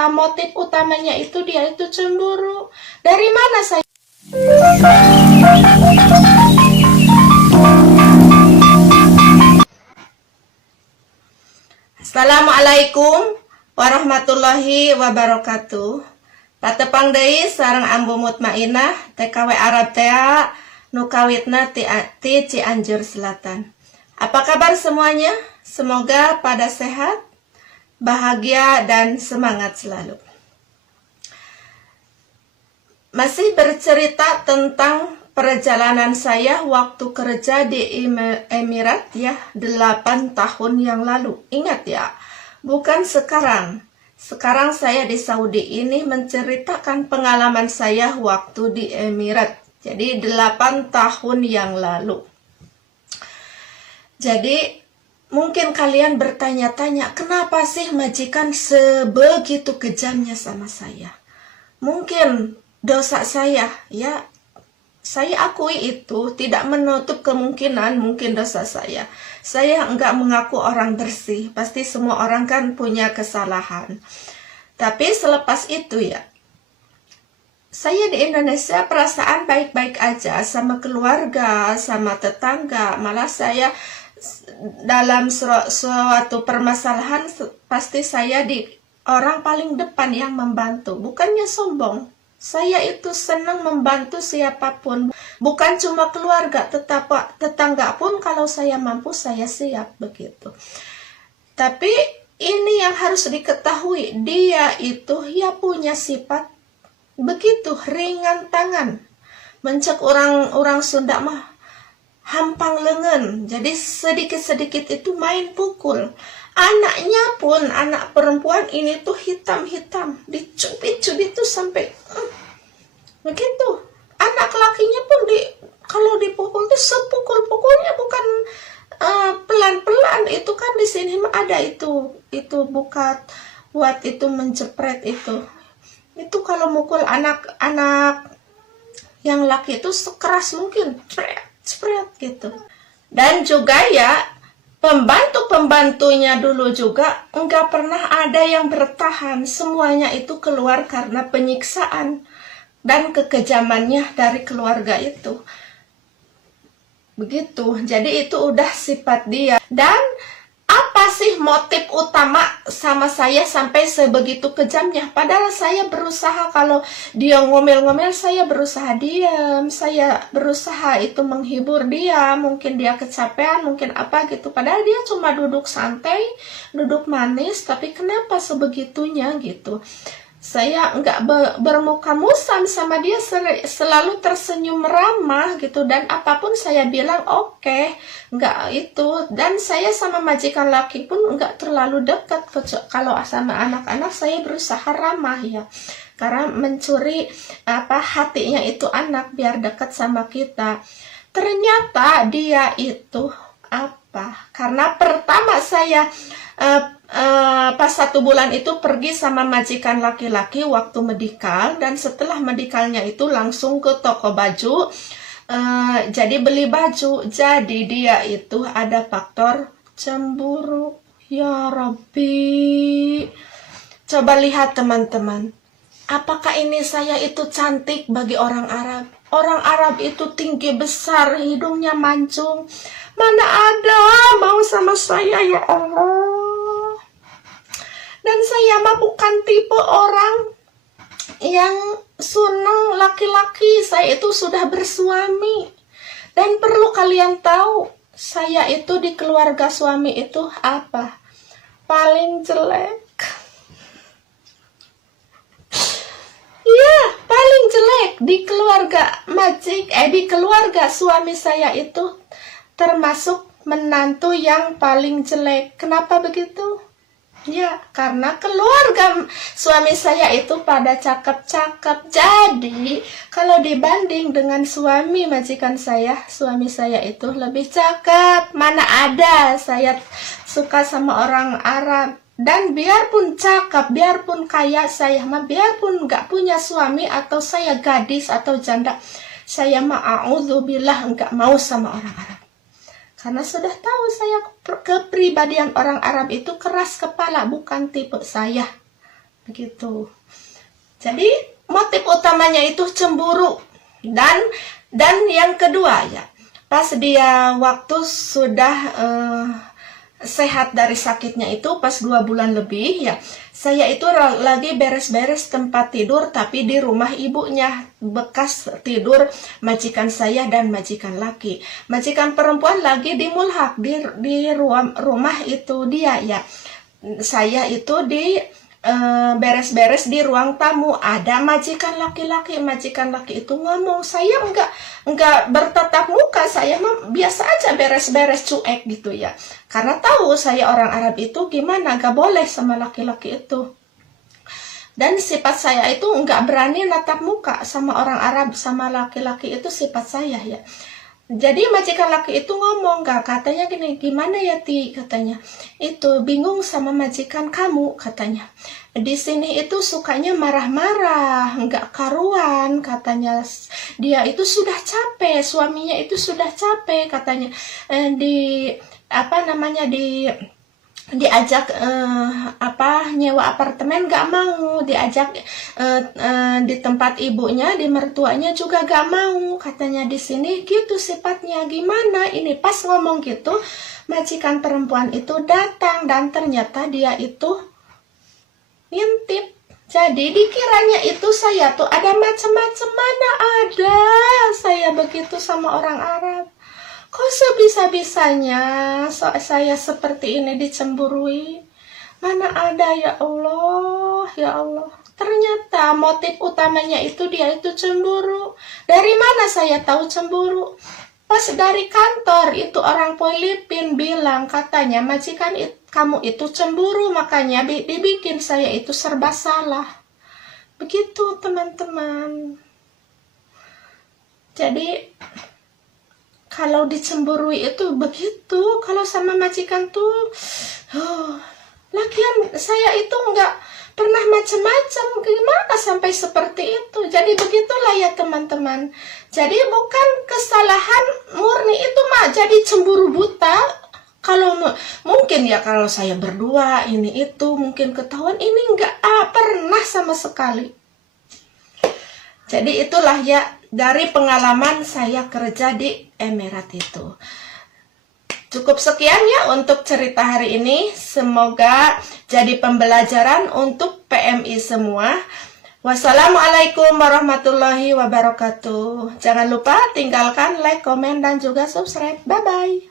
ternyata motif utamanya itu dia itu cemburu. Dari mana saya? Assalamualaikum warahmatullahi wabarakatuh. Patepang deui sareng Ambu Mutmainah TKW Arab tea nu kawitna ti Cianjur Selatan. Apa kabar semuanya? Semoga pada sehat, bahagia, dan semangat selalu. Masih bercerita tentang perjalanan saya waktu kerja di Emirat ya, 8 tahun yang lalu. Ingat ya, bukan sekarang. Sekarang saya di Saudi ini menceritakan pengalaman saya waktu di Emirat. Jadi 8 tahun yang lalu. Jadi mungkin kalian bertanya-tanya, kenapa sih majikan sebegitu kejamnya sama saya? Mungkin dosa saya, ya. Saya akui itu, tidak menutup kemungkinan mungkin dosa saya. Saya enggak mengaku orang bersih, pasti semua orang kan punya kesalahan. Tapi selepas itu ya, saya di Indonesia perasaan baik-baik aja sama keluarga, sama tetangga. Malah saya dalam suatu permasalahan pasti saya di orang paling depan yang membantu. Bukannya sombong, saya itu senang membantu siapapun, bukan cuma keluarga, tetangga pun kalau saya mampu saya siap begitu. Tapi ini yang harus diketahui, dia itu ya punya sifat begitu ringan tangan. Mencek orang Sunda mah hampang lengan. Jadi sedikit-sedikit itu main pukul. Anaknya pun, anak perempuan ini tuh hitam-hitam, dicubit-cubit tuh sampai begitu. Anak lakinya pun kalau dipukul tuh sepukul-pukulnya bukan pelan-pelan. Itu kan di sini mah ada itu bukat buat itu menjepret itu. Itu kalau mukul anak-anak yang laki itu sekeras mungkin, spread gitu. Dan juga ya, pembantu-pembantunya dulu juga enggak pernah ada yang bertahan. Semuanya itu keluar karena penyiksaan dan kekejamannya dari keluarga itu. Begitu. Jadi itu udah sifat dia. Dan apa sih motif utama sama saya sampai sebegitu kejamnya? Padahal saya berusaha, kalau dia ngomel-ngomel saya berusaha diam, saya berusaha itu menghibur dia, mungkin dia kecapean, mungkin apa gitu. Padahal dia cuma duduk santai, duduk manis, tapi kenapa sebegitunya gitu? Saya enggak bermuka musam sama dia, selalu tersenyum ramah gitu, dan apapun saya bilang oke, enggak itu. Dan saya sama majikan laki pun enggak terlalu dekat, kalau sama anak-anak saya berusaha ramah ya, karena mencuri hatinya itu anak biar dekat sama kita. Ternyata dia itu karena pertama saya pas 1 bulan itu pergi sama majikan laki-laki waktu medikal, dan setelah medikalnya itu langsung ke toko baju, jadi beli baju. Jadi dia itu ada faktor cemburu. Ya Rabbi, coba lihat teman-teman, apakah ini saya itu cantik bagi orang Arab? Orang Arab itu tinggi besar, hidungnya mancung, mana ada mau sama saya, ya Allah. Dan saya mah bukan tipe orang yang senang laki-laki. Saya itu sudah bersuami. Dan perlu kalian tahu, saya itu di keluarga suami itu paling jelek. Ya, paling jelek di keluarga di keluarga suami saya itu termasuk menantu yang paling jelek. Kenapa begitu? Ya, karena keluarga suami saya itu pada cakep-cakep. Jadi, kalau dibanding dengan suami majikan saya, suami saya itu lebih cakep. Mana ada saya suka sama orang Arab. Dan biarpun cakep, biarpun kaya, saya mah biarpun nggak punya suami atau saya gadis atau janda, saya mah a'udzubillah nggak mau sama orang Arab. Karena sudah tahu saya kepribadian orang Arab itu keras kepala, bukan tipe saya. begitu. Jadi motif utamanya itu cemburu. Dan yang kedua ya, pas dia waktu sudah sehat dari sakitnya itu, pas 2 bulan lebih ya, saya itu lagi beres-beres tempat tidur, tapi di rumah ibunya, bekas tidur majikan saya dan majikan laki. Majikan perempuan lagi di mulhak di rumah itu dia ya. Saya itu di beres-beres di ruang tamu, ada majikan laki-laki. Majikan laki itu ngomong, saya enggak bertatap muka, saya biasa aja beres-beres cuek gitu ya, karena tahu saya orang Arab itu gimana, gak boleh sama laki-laki itu. Dan sifat saya itu enggak berani natap muka sama orang Arab, sama laki-laki itu sifat saya ya. Jadi majikan laki itu ngomong, katanya gini, gimana ya Ti, katanya, itu bingung sama majikan kamu, katanya. Di sini itu sukanya marah-marah, nggak karuan, katanya. Dia itu sudah capek, suaminya itu sudah capek, katanya. Diajak nyewa apartemen gak mau, diajak di tempat ibunya, di mertuanya juga gak mau, katanya. Di sini gitu sifatnya. Gimana ini? Pas ngomong gitu, majikan perempuan itu datang, dan ternyata dia itu ngintip. Jadi dikiranya itu saya tuh ada macam-macam. Mana ada saya begitu sama orang Arab. Kok sebisa-bisanya saya seperti ini dicemburui? Mana ada, ya Allah, ya Allah. Ternyata motif utamanya itu dia itu cemburu. Dari mana saya tahu cemburu? Pas dari kantor itu orang Filipin bilang, katanya majikan kamu itu cemburu, makanya dibikin saya itu serba salah. Begitu teman-teman. Jadi kalau dicemburui itu begitu, kalau sama majikan tuh, lagian saya itu nggak pernah macam-macam, gimana sampai seperti itu. Jadi begitulah ya teman-teman. Jadi bukan kesalahan murni itu mah, jadi cemburu buta. Kalau mungkin ya kalau saya berdua ini itu mungkin ketahuan, ini nggak pernah sama sekali. Jadi itulah ya dari pengalaman saya kerja di Emirat itu. Cukup sekian ya untuk cerita hari ini. Semoga jadi pembelajaran untuk PMI semua. Wassalamualaikum warahmatullahi wabarakatuh. Jangan lupa tinggalkan like, komen, dan juga subscribe. Bye-bye.